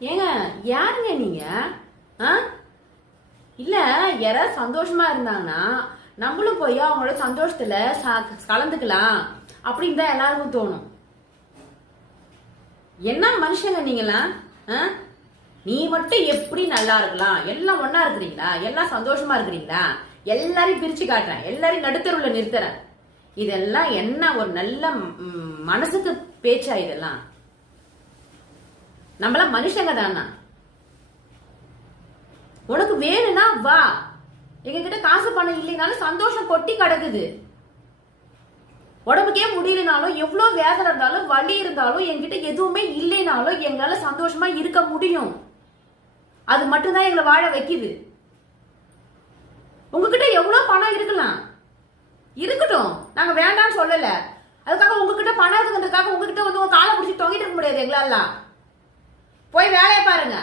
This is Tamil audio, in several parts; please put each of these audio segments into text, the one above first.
ஏங்க, யாருங்க நீங்க? இல்ல, யாராவது சந்தோஷமா இருந்தாங்கன்னா நம்மளும் போய் அவங்களோட சந்தோஷத்துல கலந்துக்கலாம் அப்படின்னு தான் எல்லாருக்கும் தோணும். என்ன மனுஷங்க நீங்களா? நீ மட்டும் எப்படி நல்லா இருக்கலாம், எல்லாம் ஒன்னா இருக்கிறீங்களா, எல்லாம் சந்தோஷமா இருக்கிறீங்களா, எல்லாரையும் பிரிச்சு காட்டுறேன், எல்லாரையும் நடுத்தருவுல நிறுத்துறேன். இதெல்லாம் என்ன ஒரு நல்ல மனசுக்கு பேச்சா? இதெல்லாம் நம்மளாம் மனுஷங்க தானா? உனக்கு வேணும்னா வா, எங்க கிட்ட காசு பணம் இல்லைனாலும் சந்தோஷம் கொட்டி கிடக்குது. உடம்புக்கே முடியலனாலும், எவ்வளவு வேதனை இருந்தாலும், வலி இருந்தாலும், என்கிட்ட எதுவுமே இல்லைனாலும் எங்களால சந்தோஷமா இருக்க முடியும். அது மட்டும்தான் எங்களை வாழ வைக்குது. உங்ககிட்ட எவ்வளவு பணம் இருக்கலாம், இருக்கட்டும், நாங்க வேண்டாம்னு சொல்லல. அதுக்காக உங்ககிட்ட பணம் இருக்குன்றதுக்காக உங்ககிட்ட வந்து உங்க காலை பிடிச்சி தொங்கிட்டு இருக்க முடியாது எங்களால. போய் வேலையை பாருங்க.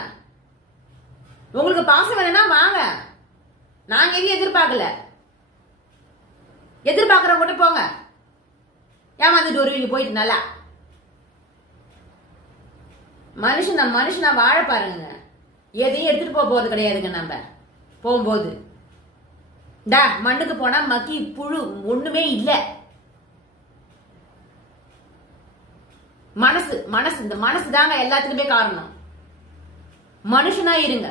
உங்களுக்கு பாசம் வேணும்னா வாங்க, நாங்க எதையும் எதிர்பார்க்கல. எதிர்பார்க்கறவங்க போங்க, ஏமாந்துட்டு வருவீங்க போயிட்டு. நல்லா மனுஷனா வாழ பாருங்க. எதையும் எடுத்துட்டு போறது கிடையாதுங்க. நம்ம போகும்போது மண்ணுக்கு போனா மக்கி புழு ஒண்ணுமே இல்ல. மனசு இந்த மனசு தாங்க எல்லாத்துக்குமே காரணம். மனுஷனா இருங்க.